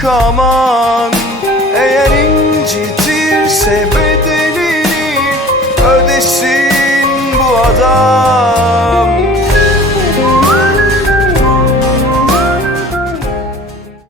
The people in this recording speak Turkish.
Aşk eğer incitirse bedelini ödesin bu adam.